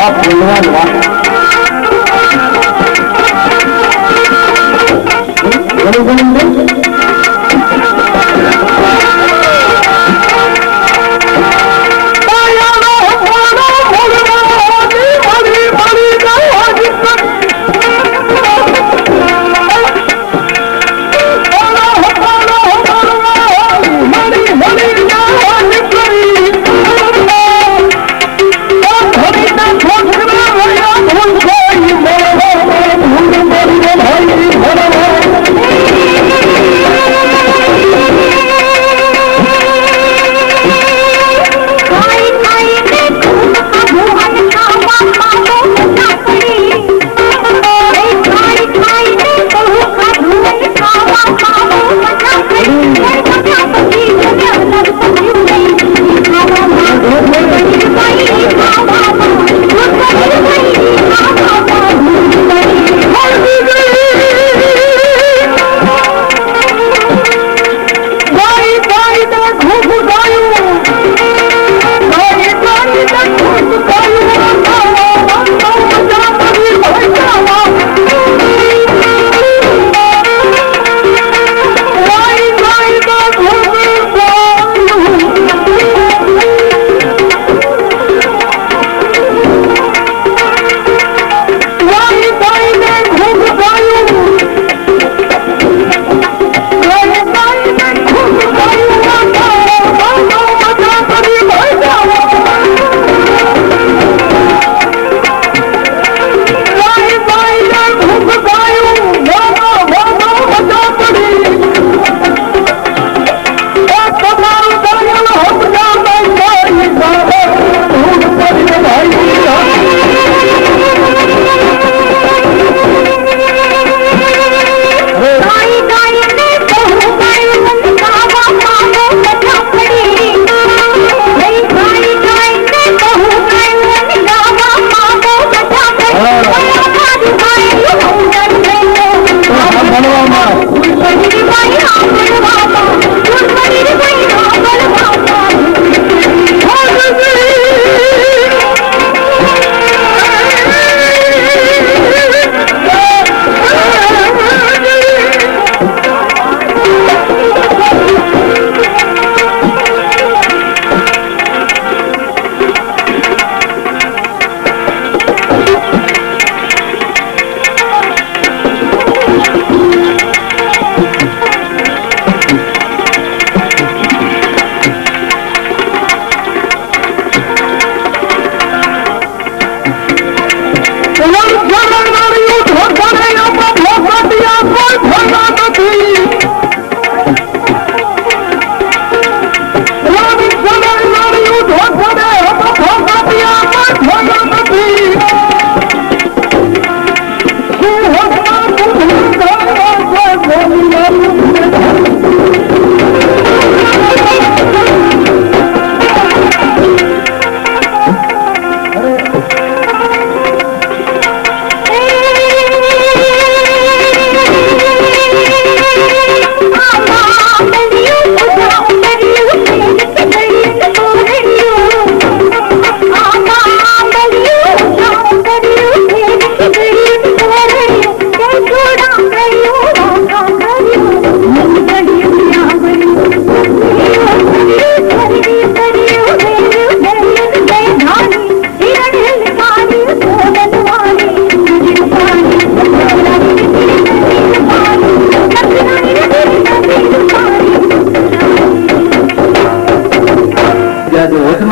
વાહ ભગવાન વાહ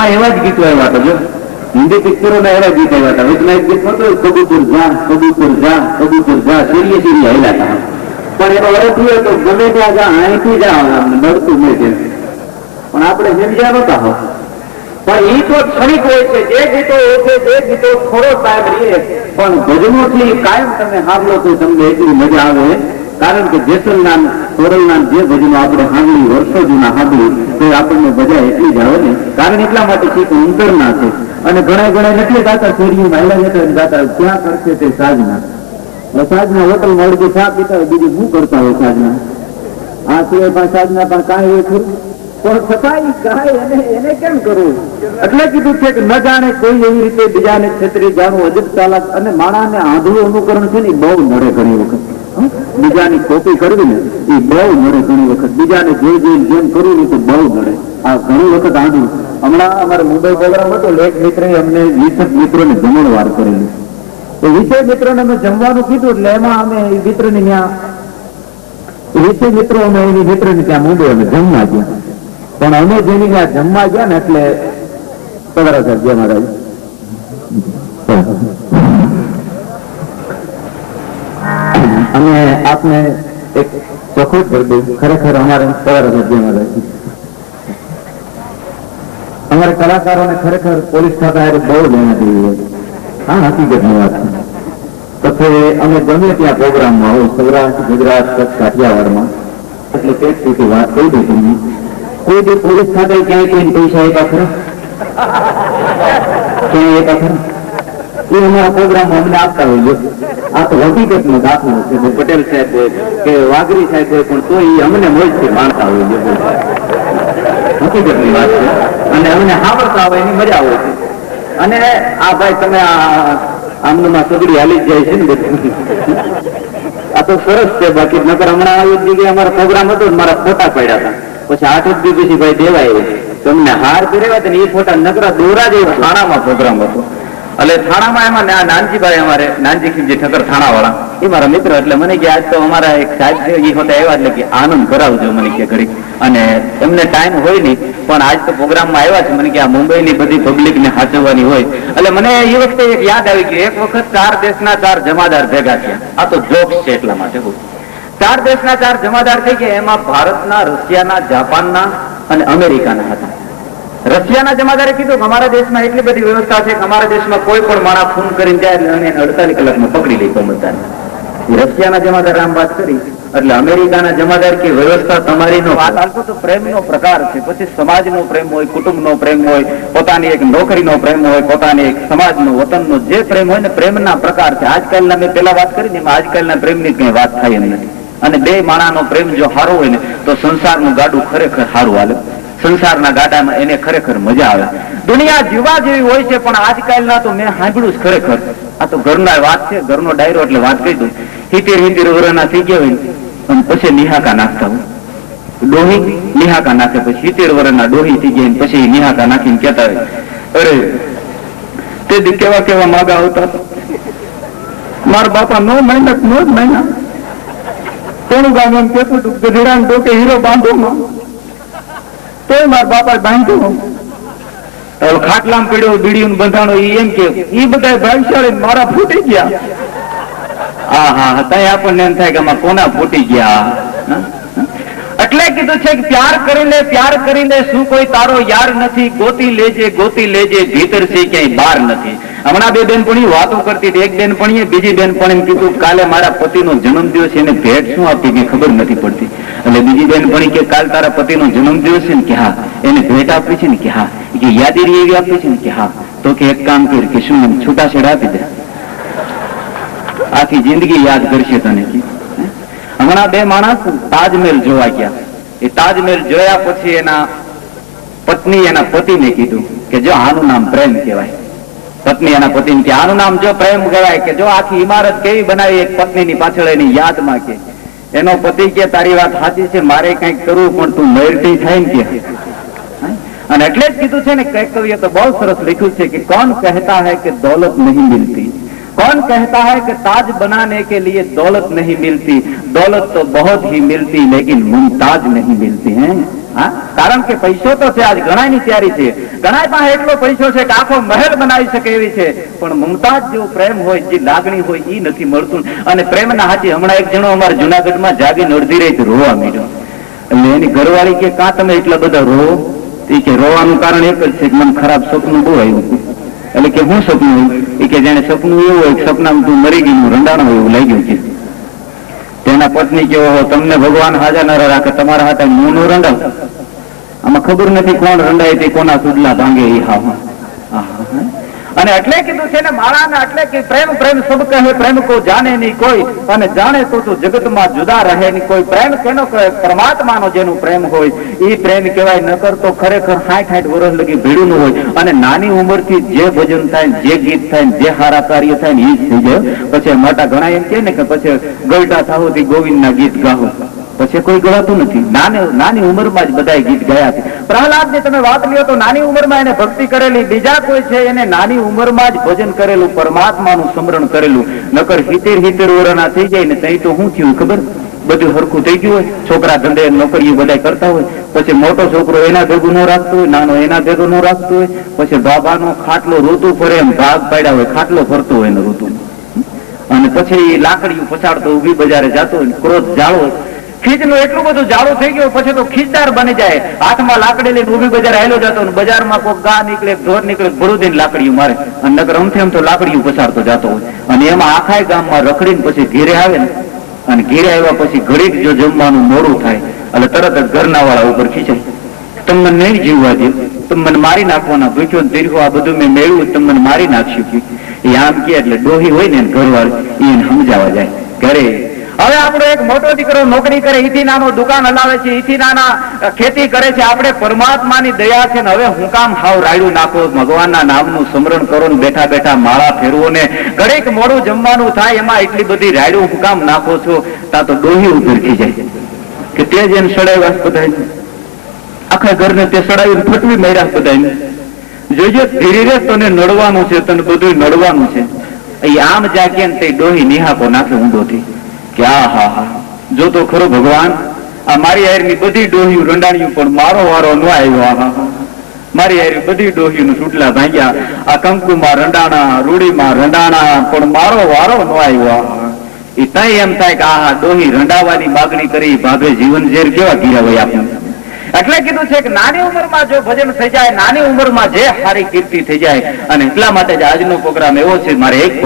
એવા જ ગીતો આવ્યા હતા. જો હિન્દી પિક્ચરો ના એવા ગીત આવ્યા હતા. વચમાં એક ગીત હતો કબૂતર જા કબૂતર જા કબૂતર જા સીરીએ સીરીએ હેલા હતા. પણ એનો અર્થ એ હતો ગમે ત્યાં જા અહીંથી જા નડતું મળે છે. પણ આપણે સમજ્યા નતા હો. પણ એ તો ક્ષણિક હોય છે. જે ગીતો હોય છે તે ગીતો થોડો ટાઈમ રહીએ પણ ભજનોથી કાયમ તમે સાંભળો તો તમને એટલી મજા આવે. કારણ કે જેસલના સોરલના જે ભજનો આપણે સાંભળી વર્ષો જૂના સાંભળી તો આપણને મજા એટલી જ આવે ને. કારણ એટલા માટે છે કે ઉંદરના છે અને ઘણા નથી ગાતા શેરીઓ માયલા જતા ગાતા ક્યાં કરશે તે સાજના. સાજના હોટલ મળે ચા પીતા હોય બીજું શું કરતા હોય સાજના. આ સિવાય પણ સાજના પણ કાંઈ હોય ખરું પણ છતાં ગાય એને કેમ કરવું? એટલે કીધું છે કે ન જાણે કોઈ એવી રીતે બીજાને છેતરી જાણવું અજબ ચાલાક. અને માણાને આંધળું અનુકરણ છે ને બહુ નડે ઘણી વખત. બીજાની કોપી કરવી ને એ બહુ નડે ઘણી વખત. બીજાને જોઈ જોઈને જેમ કરવું ને તો બહુ નડે. આ ઘણી વખત આંધળું. હમણાં અમારે મુંબઈ પ્રોગ્રામ હતો, એક મિત્રએ અમને 20 મિત્રોને જમણવાર કરેલું. તો 20 મિત્રોને અમે જમવાનું કીધું એટલે એમાં અમે મિત્રની ત્યાં 20 મિત્રો અમે એની મિત્રની ત્યાં મુંબઈ અમે જમવા ગયા. પણ અમે જેની ત્યાં જમવા ગયા ને એટલે સવારે જય મહારાજ અને આપને એક ચોખ્ખું કરી દઉં, ખરેખર અમારે સવારે જય મહારાજ અમારે કલાકારોને ખરેખર પોલીસ ખાતા બહુ લેના દેવી હોય. હા, હકીકતની વાત છે. પછી અમે ગમે ત્યાં પ્રોગ્રામમાં હોય, સૌરાષ્ટ્ર, ગુજરાત, કચ્છ, કાઠિયાવાડમાં, એટલે પેટ સુધી વાત કહી દઈશું. કોઈ બી પોલીસ ખાતે ક્યાંય કોઈને પૈસા આપ્યા ખરા? ક્યાંય આપ્યા ખરા? એ અમારા પ્રોગ્રામમાં અમને આપતા હોય. આ તો હકીકતનો દાખલો છે. પટેલ સાહેબ હોય કે વાઘરી સાહેબ હોય, પણ તો એ અમને મોજથી માણતા હોય. હકીકતની વાત છે. અને અમને સાંભળતા હોય એની મજા હોય છે. અને આ ભાઈ તમે આમનું સગડી હાલી જ જાય છે ને બધું. આ તો સરસ છે. બાકી નકર હમણાં એક જગ્યાએ અમારો પ્રોગ્રામ હતો, મારા ફોટા પડ્યા હતા. પછી 8 દી પછી ભાઈ દેવાય તમને હાર પહેરેવા ને એ ફોટા નકરા દોરા જેવા. થાણામાં પ્રોગ્રામ હતો એટલે થાણામાં એમાં નાનજીભાઈ, અમારે નાનજી ખીમજી ઠક્કર થાણા વાળા, એ મારા મિત્ર. એટલે મને કે આજ તો અમારા એક સાહેબ છે એ હોતા આવ્યા, એટલે કે આનંદ કરાવજો મને કે ઘડી. અને એમને ટાઈમ હોય નહીં, પણ આજ તો પ્રોગ્રામમાં આવ્યા છે. મને કે આ મુંબઈની બધી પબ્લિક ને સાચવવાની હોય. એટલે મને એ વખતે એક યાદ આવી ગયું. એક વખત 4 દેશના 4 જમાદાર ભેગા થયા. આ તો જોક્સ છે એટલા માટે. 4 દેશના 4 જમાદાર થઈ ગયા. એમાં ભારતના, રશિયાના, જાપાનના અને અમેરિકાના હતા. રશિયાના જમાદારે કીધું કે અમારા દેશમાં એટલી બધી વ્યવસ્થા છે કે અમારા દેશમાં કોઈ પણ માણસ ફોન કરીને જાય અને 48 કલાકમાં પકડી લઈ બધાને. રશિયાના જમાદાર આમ વાત કરી. એટલે અમેરિકાના જમાદાર કે વ્યવસ્થા તમારી નો વાત આવતો તો પ્રેમનો પ્રકાર છે. પછી સમાજનો પ્રેમ હોય, કુટુંબનો પ્રેમ હોય, પોતાની એક નોકરીનો પ્રેમ હોય, પોતાની એક સમાજનો, વતનનો જે પ્રેમ હોય ને, પ્રેમના પ્રકાર છે. આજકાલના મેં પેલા વાત કરી ને, આજકાલના પ્રેમની કઈ વાત થાય એમ નથી. અને બે માણાનો પ્રેમ જો સારો હોય ને તો સંસારનું ગાડું ખરેખર સારું હાલે. સંસારના ગાડામાં એને ખરેખર મજા આવે. દુનિયા જીવા જેવી હોય છે, પણ આજકાલના તો મેં સાંભળ્યું જ ખરેખર. આ તો ઘરના વાત છે, ઘરનો ડાયરો એટલે વાત કહી દઉં. 70 વર્ષના થઈ ગયા હોય અને પછી નિહાકા નાખતા હોય. ડોહી નિહાકા નાખે, પછી 70 વર્ષના ડોહી થઈ ગયા પછી નિહાકા નાખીને કેતા હોય, અરે તે કેવા કેવા માગા આવતા મારા બાપા નો મહેનત નો જ મહિના કોનું ગામ એમ કેતું હતું ગધેડા ડોકે હીરો બાંધો તો મારા બાપા બાંધ્યો. ખાટલામ પડ્યો બીડીયું બંધાણો એમ કે એ બધા ભાગશાળી મારા ફૂટી ગયા. હા હા, ત્યાં આપણને એમ થાય કે આમાં કોના ફૂટી ગયા. એટલે કીધું છે કે પ્યાર કરી લે શું કોઈ તારો યાર નથી, ગોતી લેજે ભીતર છે ક્યાંય બહાર નથી. હમણાં 2 બેનપણી વાતો કરતી હતી. એક બેનપણીએ બીજી બેનપણીને કીધું કાલે મારા પતિનો જન્મદિવસ છે, એને ભેટ શું આપી કે ખબર નથી પડતી. એટલે બીજી બેનપણી કે કાલ તારા પતિનો જન્મદિવસ છે ને કે હા, એને ભેટ આપી છે ને કે હા, કે યાદી એવી આપી છે ને કે હા. તો કે એક કામ કર કે શું છૂટાછેડા આપી દે, આખી જિંદગી યાદ કરશે તને. હમણાં 2 માણસ તાજમહેલ જોવા ગયા. એ તાજમહેલ જોયા પછી એના પત્ની એના પતિને કીધું કે જો આનું નામ પ્રેમ કહેવાય. પત્ની એના પતિને કે આનું નામ જો પ્રેમ કહેવાય, કે જો આખી ઇમારત કેવી બનાવી એક પત્નીની પાછળ એની યાદમાં. કે એનો પતિ કે તારી વાત સાચી છે, મારે કઈક કરવું પણ તું મરતી થાય ને કે. અને એટલે જ કીધું છે ને, કઈક કવિએ તો બહુ સરસ લખ્યું છે કે કોણ કહેતા હૈ કે દौलत नहीं मिलती, कौन कहता है कि ताज बनाने के लिए दौलत नहीं मिलती, दौलत तो बहुत ही मिलती लेकिन मुमताज नहीं मिलती है. હા, કારણ કે પૈસો તો છે, આજ ઘણાની તૈયારી છે, ઘણા પાસે એટલો પૈસો છે કે આખો મહેલ બનાવી શકે એવી છે, પણ મુમતાજ જેવો પ્રેમ હોય, જે લાગણી હોય એ નથી મળતું. અને પ્રેમના હાથી હમણાં એક જણો અમારા જુનાગઢમાં જાગીને અડધી રાત રોવા માંડ્યો. એટલે એની ઘરવાળી કે કાં તમે એટલા બધા રોવો? એ કે રોવાનું કારણ એક જ છે કે મને ખરાબ સપનું બહુ આવ્યું. એટલે કે હું સપનું હોય? એ કે જાણે સપનું એવું હોય સપનામાં તું મરી ગયું રંડાણો હોય એવું લાગ્યું છે. તેના પત્ની કે તમને ભગવાન હાજર ન રાખે, તમારા હાથે હું નો રંડાવ. આમાં ખબર નથી કોણ રંડાય તે કોના સુડલા ભાંગે. અને એટલે કીધું છે ને માળાને, એટલે કે પ્રેમ પ્રેમ સબ કહે પ્રેમ કો જાણે નહીં કોઈ, અને જાણે તો જગતમાં જુદા રહે નહીં કોઈ. પ્રેમ કેનો કહેવાય? પરમાત્માનો જેનું પ્રેમ હોય એ પ્રેમ કહેવાય. નકર તો ખરેખર 60-60 વર્ષ લગી ભીડું નું હોય. અને નાની ઉંમરથી જે ભજન થાય, જે ગીત થાય, જે સારા કાર્ય થાય ને એ જ થઈ જાય. પછી મોટા ઘણા એમ કે ને કે પછી ગળટા થાવથી ગોવિંદના ગીત ગાવું, પછી કોઈ ગવાતું નથી. નાની ઉંમરમાં જ બધા ગીત ગયા છે. પ્રહલાદ ની તમે વાત લ્યો તો નાની ઉંમરમાં એને ભક્તિ કરેલી. બીજા કોઈ છે એને નાની ઉંમરમાં જ ભજન કરેલું, પરમાત્માનું સ્મરણ કરેલું. નકર 70 વર્ષના થઈ જાય ને તઈ તો શું થયું ખબર? બધું હરખું થઈ ગયું હોય. છોકરા ધંધે નોકરી બધા કરતા હોય, પછી મોટો છોકરો એના ભેગું ન રાખતો હોય, નાનો એના ભેગું ન રાખતો હોય, પછી બાબાનો ખાટલો ઋતુ ફરે એમ ભાગ પાડ્યા હોય, ખાટલો ફરતો હોય ને ઋતુ. અને પછી લાકડીઓ પછાડતો ઊભી બજારે જતો હોય, ક્રોધ જાળો હોય, ખીચનું એટલું બધું જાડું થઈ ગયું પછી તો ખીચદાર બની જાય. હાથમાં લાકડી લઈને ઊભી બજારે હાલ્યો જતો, બજારમાં કોઈ ગા નીકળે, ઢોર નીકળે, ભરૂદીને લાકડીઓ મારે, અને નકર અમથી આમ તો લાકડીઓ પછાડતો જતો હોય. અને એમાં આખા ગામમાં રખડીને પછી ઘેરે આવે ને, અને ઘેરે આવ્યા પછી ઘડીક જો જમવાનું મોડું થાય એટલે તરત જ ઘરના વાળા ઉપર ખીચાય, તમને નહીં જીવવા દે, તમે મને મારી નાખવાના, ભૂખ્યો તીર્ખો આ બધું મેં મેળવ્યું, તમે મને મારી નાખ્યું. એ આમ કે એટલે ડોહી હોય ને ઘરવાળી એને સમજાવવા જાય ઘરે. હવે આપણો એક મોટો દીકરો નોકરી કરે, ઈથી નાનો દુકાન હલાવે છે, ઈથી નાના ખેતી કરે છે. આપણે પરમાત્માની દયા છે ને હવે હું કામ હાવ રાયડું નાખો, ભગવાનના નામનું સ્મરણ કરો ને બેઠા બેઠા માળા ફેરવો ને ઘડીક મોડું જમવાનું થાય એમાં એટલી બધી રાયડું હું કામ નાખો છો? તા તો ડોહી ઉભરખી જાય કે તે જ એને સડાવ્યા બધાને, આખા ઘરને તે સડાવીને ફટવી માર્યા બધાને. જોજો ધીરે તને નડવાનું છે, તને બધું નડવાનું છે. એ આમ જાગે ને તે ડોહી નિહાકો નાખે ઊંડોથી કે આ હા હા જો તો ખરો ભગવાન, આ મારી હારની બધી ડોહીઓ રંડાણ્યું પણ મારો વારો ન આવ્યો. મારી હારી બધી ડોહીનું સુટલા ભાંગ્યા, આ કંકુમાં રંડાણા, રૂડીમાં રંડાણા, પણ મારો વારો ન આવ્યો. એ તઈ એમ થાય કે આ ડોહી રંડાવાની માગણી કરી, ભાભે જીવન ઝેર કેવા ગીરા હોય આપણે. એટલે કીધું છે કે નાની ઉંમરમાં જો ભજન થઈ જાય, નાની ઉંમરમાં જે સારી કીર્તિ થઈ જાય. અને એટલા માટે જ આજનો પ્રોગ્રામ એવો છે, મારે એક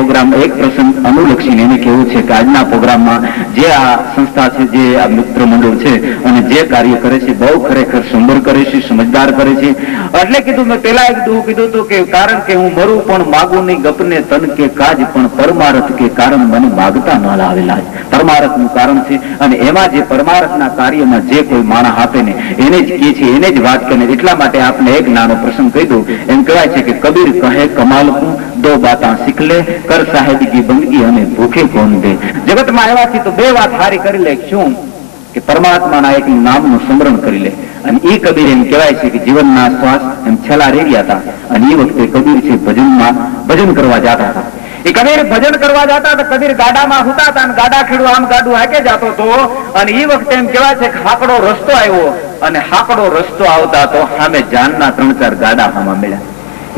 પ્રસંગ અનુલક્ષીને એને કેવું છે કે આજના પ્રોગ્રામમાં જે આ સંસ્થા છે, જે આ મિત્ર મંડળ છે અને જે કાર્ય કરે છે બહુ ખરેખર સુંદર કરે છે, સમજદાર કરે છે. એટલે કીધું મેં પેલા કીધું હતું કે કારણ કે હું મરું પણ માગું નહીં ગપને તન કે કાજ, પણ પરમારથ કે કારણ મને માગતા ન લાવેલા જ પરમારથ નું કારણ છે. અને એમાં જે પરમારથના કાર્યમાં જે કોઈ માણસ આપે ને એને જ કે છે, એને જ વાત કરે. એટલા માટે આપણે એક નાનો પ્રસંગ કહી દઉં. એમ કહેવાય છે કે કબીર કહે કમાલ કું દો બાતા શીખ લે, કર સાહેબગી બંદગી અને ભૂખે કોણ દે. જગતમાં આવ્યાથી તો બે વાત હારી કરી લે. શું કે પરમાત્માના એક નામનું સ્મરણ કરી લે. અને એ કબીર એમ કહેવાય છે કે જીવનના શ્વાસ એમ છેલ્લા રહી ગયા હતા. અને એ વખતે કબીર છે ભજન કરવા જતા હતા. એ કબીર ભજન કરવા જતા હતા. કબીર ગાડામાં હુતા હતા અને ગાડા ખેડું આમ ગાડું હાકે જતો હતો. અને એ વખતે એમ કહેવાય છે કે હાકડો રસ્તો આવ્યો. અને હાકડો રસ્તો આવતા તો સામે જાનના 3-4 ગાડા હામાં મળ્યા.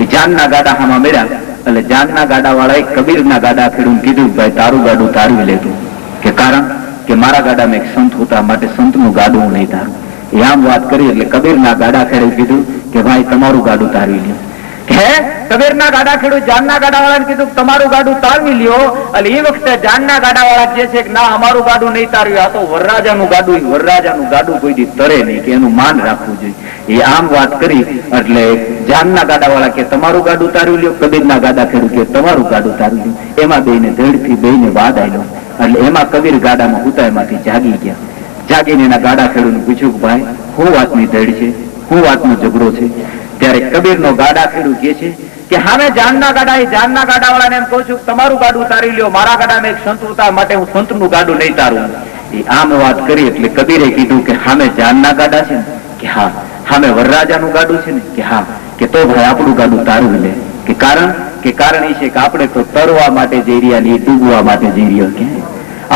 એ જાનના ગાડા હામાં મળ્યા એટલે જાનના ગાડા વાળાએ કબીરના ગાડા ખેડૂને કીધું ભાઈ તારું ગાડું તારવી લેતું. કે કારણ કે મારા ગાડામાં એક સંત હોતા માટે સંતનું ગાડું હું નહીં તારું. એ આમ વાત કરી એટલે કબીરના ગાડા ખેડે કીધું કે ભાઈ તમારું ગાડું તારવી લે. હે કબીરના ગાડા ખેડૂત જાનના ગાડા વાળાને કીધું તમારું ગાડું તારવી લ્યો. એટલે એ વખતે જાનના ગાડા વાળા જે છે કે ના અમારું ગાડું નહીં તારવ્યું, આ તો વરરાજાનું ગાડું, વરરાજાનું ગાડું કોઈ દી તરે નહીં, કે એનું માન રાખવું જોઈએ. એ આમ વાત કરી એટલે જાનના ગાડા વાળા કે તમારું ગાડું તારવી લ્યો, કબીરના ગાડા ખેડૂત કે તમારું ગાડું તારવી લ્યો. એમાં બેને ધડથી બેને વાદ આવ્યો. એટલે એમાં કબીર ગાડામાં હુતા એમાંથી જાગી ગયા. જાગીને એના ગાડા ખેડૂને પૂછ્યું કે ભાઈ શું વાતની ધડ છે, શું વાતનો ઝઘડો છે? ત્યારે કબીરનો ગાડા ખેડૂ કે છે કે હામે જાનના ગાડા વાળાને એમ કહું છું તમારું ગાડું તારી લ્યો, મારા ગાડામાં એક સંત ઉતાર માટે હું સંતનું ગાડું નહીં તારું. એ આમ વાત કરી એટલે કબીરે કીધું કે હામે જાનના ગાડા છે ને? કે હા. હામે વરરાજાનું ગાડું છે ને? કે હા. કે તો ભાઈ આપણું ગાડું તારવી લે. કે કારણ એ છે કે આપણે તો તરવા માટે જઈ રહ્યા ને ડૂબવા માટે જઈ રહ્યો. કે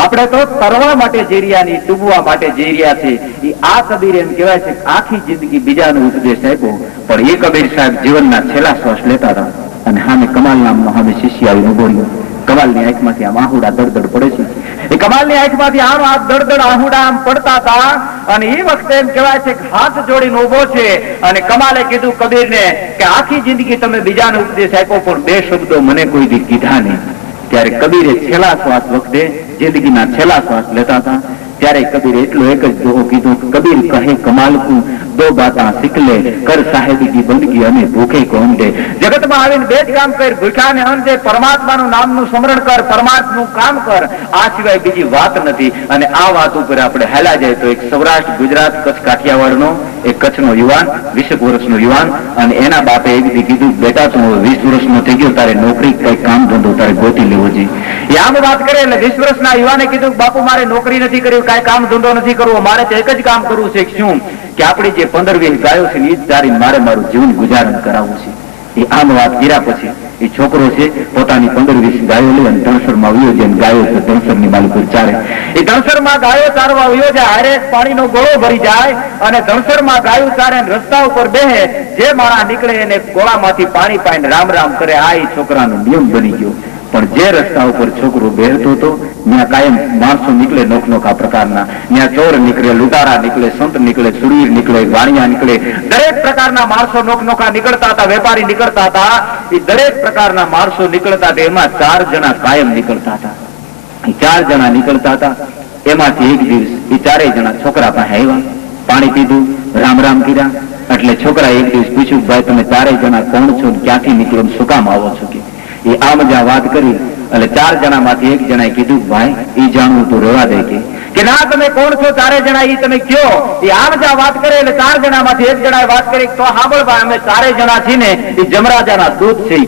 આપણે તો તરવા માટે જઈ રહ્યા ને ડૂબવા માટે જઈ રહ્યા છે. એ આ કબીર એમ કહેવાય છે આખી જિંદગી બીજાનો ઉપદેશ આપ્યો, પણ એ કબીર સાહેબ જીવનના છેલ્લા શ્વાસ લેતા હતા. અને સામે કમાલ નામનો સામે શિષ્ય આવીને ઉભો રહ્યો. કમાલની આંખમાંથી આમ આહુડા દળદળ પડે છે. એ કમાલની આંખમાંથી આમ આ દળદળ આહુડા આમ પડતા હતા. અને એ વખતે એમ કહેવાય છે કે હાથ જોડીને ઉભો છે. અને કમાલે કીધું કબીરને કે આખી જિંદગી તમે બીજાનો ઉપદેશ આપ્યો પણ 2 શબ્દો મને કોઈ દી કીધા નહીં. ત્યારે કબીરે છેલ્લા શ્વાસ વખતે જિંદગીના છેલ્લા શ્વાસ લેતા હતા ત્યારે કબીર એટલું એક જ દોહો કીધું, કબીર કહે કમાલ કુ દો બાતા શીખ લે, કર સાહેબ કી બંદગી અને ભૂખે કોણ દે. જગતમાં આવીને બે જ કામ કર, ભૂખ્યા ને અન્ન દે, પરમાત્માનું નામનું સ્મરણ કર, પરમાત્માનું કામ કર, આ સિવાય બીજી વાત નથી. અને આ વાત ઉપર આપણે હેલા જાય તો એક સૌરાષ્ટ્ર, ગુજરાત, કચ્છ, કાઠિયાવાડનો એક કચ્છનો યુવાન, 20 વર્ષનો યુવાન, અને એના બાપે એક દી કીધું, બેટા તું 20 વર્ષનો થઈ ગયો, તારે નોકરી કઈ કામ ધંધો તારે ગોતી લેવો જોઈએ. આમ વાત કરે એટલે 20 વર્ષના યુવાને કીધું, બાપુ મારે નોકરી નથી કરવી, કાંઈ કામ ધંધો નથી કરવો, મારે તો એક જ કામ કરવું છે. શું? કે આપણી જે 15-20 ગાયો છે ને એ જ ચારી મારે મારું જીવન ગુજારણ કરાવવું છે. એ આમ વાત કર્યા પછી એ છોકરો છે પોતાની 15-20 ગાયો લઈ અને ધણસરમાં આવ્યો છે. ગાયો તો ધણસરની માલ પર ચારે. એ ધણસરમાં ગાયો ચારવા આવ્યો છે, હારે પાણીનો ગોળો ભરી જાય અને ધણસરમાં ગાયો ચારે રસ્તા ઉપર બેહે, જે માણસ નીકળે એને ગોળામાંથી પાણી પાઈને રામ રામ કરે. આ એ છોકરાનો નિયમ બની ગયો. પણ જે રસ્તા ઉપર છોકરો બેહતો હતો ત્યાં કાયમ માણસો નીકળે નોખનોખા પ્રકારના. ત્યાં ચોર નીકળે, લૂંટારા નીકળે, સંત નીકળે, સુરવીર નીકળે, વાણિયા નીકળે, દરેક પ્રકારના માણસો નોખનોખા નીકળતા હતા. વેપારી નીકળતા હતા, એ દરેક પ્રકારના માણસો નીકળતા હતા. એમાં 4 જણા કાયમ નીકળતા હતા. એ 4 જણા નીકળતા હતા. એમાંથી એક દિવસ એ 4 જણા છોકરા પાસે આવ્યા, પાણી પીધું, રામ રામ કર્યા. એટલે છોકરા એક દિવસ પૂછ્યું, ભાઈ તમે 4 જણા કોણ છો, ક્યાંથી નીકળો, શું કામ આવો છો? કે એ આમ જ્યાં વાત કરી એટલે 4 જણામાંથી એક જણાએ કીધું, ભાઈ એ જાણવું તો રહેવા દે. કે ના, તમે કોણ છો 4 જણા એ તમે કયો. એ આમ જ્યાં વાત કરે એટલે 4 જણામાંથી એક જણાએ વાત કરી, તો સાંભળ ભાઈ, અમે 4 જણા છીએ ને એ જમરાજાના દૂત છે.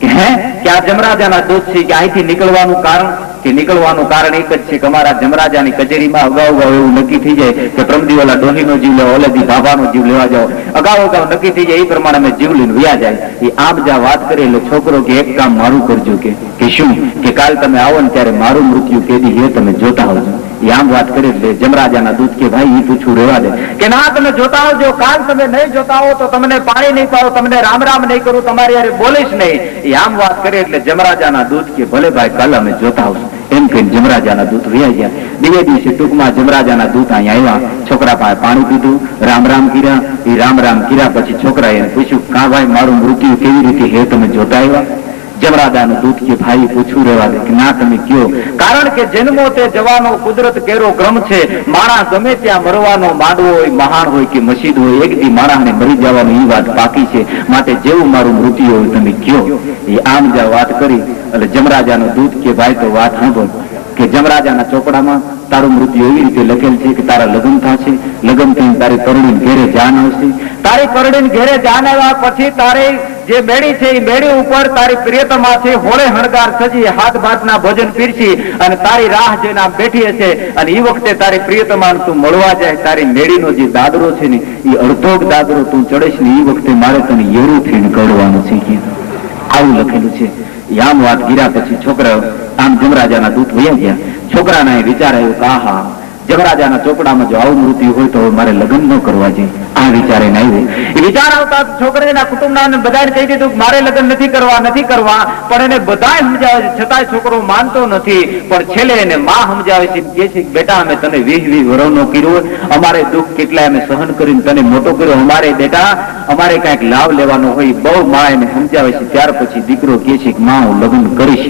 કે હે કે આ જમરાજાના દૂત છે. કે અહીંથી નીકળવાનું કારણ કે નીકળવાનું કારણ એક જ છે કે અમારા જમરાજાની કચેરીમાં અગાઉ એવું નક્કી થઈ જાય કે પ્રમદીવાલા ડોહીનો જીવ લેવા, ઓલેદી બાબાનો જીવ લેવા જાઓ, અગાઉ નક્કી થઈ જાય. એ પ્રમાણે અમે જીવ લઈને વ્યા જાય. એ આમ જ્યાં વાત કરી એટલે છોકરો કે એક કામ મારું કરજો. કે શું? કે કાલ તમે આવો ને ત્યારે મારું મૃત્યુ કેદી હે તમે જોતા આવજો. એ આમ વાત કરી એટલે જમરાજાના દૂત કે ભાઈ એ પૂછવું રહેવા દે. કે ના, તમે જોતા આવજો. કાલ તમે નહીં જોતા આવો તો તમને પાણી નહીં પાવો, તમને રામ રામ નહીં કરું, તમારી યારે બોલીશ નહીં. એ આમ વાત કરી એટલે જમરાજાના દૂત કે ભલે ભાઈ કાલ અમે જોતા આવશું. એમ કહીને જમરાજાના દૂત વ્યા ગયા. બીજે દિવસે ટૂંકમાં જમરાજાના દૂત અહીંયા આવ્યા, છોકરા પાસે પાણી પીધું, રામ રામ કર્યા. એ રામ રામ કર્યા પછી છોકરાએ પૂછ્યું, કા ભાઈ મારું મૃત્યુ કેવી રીતે હે તમે જોતા આવ્યા? જમરાજાનું દૂત કે ભાઈ પૂછવું રહેવા દે. કે ના, તમે કયો. કારણ કે જન્મો તે જવાનો કુદરત કેરો ક્રમ છે. માણસ ગમે ત્યાં મરવાનો, માંડવો હોય, મહાન હોય કે મસ્જિદ હોય, એક દી માણસને મરી જવાનું એ વાત બાકી છે. માટે જેવું મારું મૃત્યુ હોય તમે કયો. એ આમ જ્યાં વાત કરી એટલે જમરાજાનું દૂત કે ભાઈ તો વાત સાંભળ. કે જમરાજાના ચોપડામાં તારું મૃત્યુ એવી રીતે લખેલ છે કે તારા લગ્ન થશે, લગ્ન થઈને તારી પરણીને ઘેરે જાન આવશે. તારી પરણીને ઘેરે જાન આવ્યા પછી તારી જે મેળી છે એ મેળી ઉપર તારી પ્રિયતમા છે હોળે હણગાર સજી, હાથ ભાતના ભોજન પીરસી અને તારી રાહ જોઈને આમ બેઠી હશે. અને એ વખતે તારી પ્રિયતમાને તું મળવા જાય, તારી મેળીનો જે દાદરો છે ને એ અડધો દાદરો તું ચડેશ ને એ વખતે મારે તને યેરું થઈને કડવાનું છે. આવું લખેલું છે. આમ વાત ગીરા પછી છોકરા આમ જમરાજાના દૂત વયા ગયા. છોકરાને વિચાર આવ્યો કે આહા, જમરાજાના ચોપડામાં જો આવું મૃત્યુ હોય તો મારે લગ્ન ન કરવા જોઈએ. આ વિચારે આવ્યો. એ વિચાર આવતા છોકરાના કુટુંબના બધાને કહી દીધું કે મારે લગ્ન નથી કરવા. પણ એને બધા સમજાવે છે, છતાંય છોકરો માનતો નથી. પણ છેલ્લે એને માં સમજાવે છે, કે છે બેટા અમે તને 20 વર્ષનો કર્યો, અમારે દુઃખ કેટલા અમે સહન કરીને તને મોટો કર્યો, અમારે બેટા અમારે કઈક લાભ લેવાનો હોય. બહુ માં એને સમજાવે છે. ત્યાર પછી દીકરો કે છે કે માં હું લગ્ન કરીશ.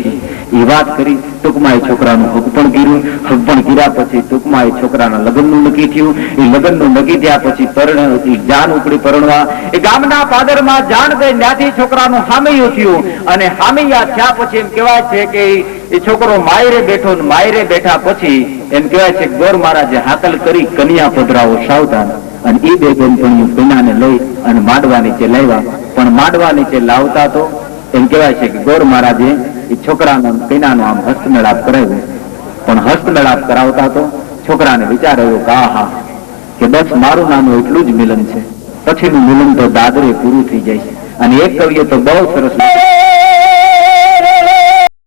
એ વાત કરી ટૂંકમાં એ છોકરાનું હક પણ કર્યું. હક પણ કર્યા પછી ટૂંકમાં એ છોકરાના લગ્નનું નક્કી થયું. એ લગ્નનું નક્કી થયા પછી જાન ઉપડી પરણવા એ ગામના પાદરમાં જાન ગઈ. ત્યાંથી છોકરાનું હામૈયું થયું. અને હામૈયા થયા પછી એમ કહેવાય છે કે એ છોકરો માયરે બેઠો ને માયરે બેઠા પછી એમ કહેવાય છે ગોર મહારાજે હાકલ કરી કન્યા પધરાવો સાવધાન. અને એ બે બેનપણીઓ કન્યાને લઈ અને માંડવા નીચે લાવ્યા. પણ માંડવા નીચે લાવતા તો એમ કહેવાય છે કે ગોર મહારાજે એ છોકરાનો કન્યાનો આમ હસ્તમેળાપ કરાવ્યો. પણ હસ્તમેળાપ કરાવતા તો છોકરાને વિચાર આવ્યો કે આહા, કે બસ મારું નાનું એટલું જ મિલન છે, પછીનું મિલન તો દાદરે પૂરું થઈ જાય છે. અને એક કવિએ તો બહુ સરસ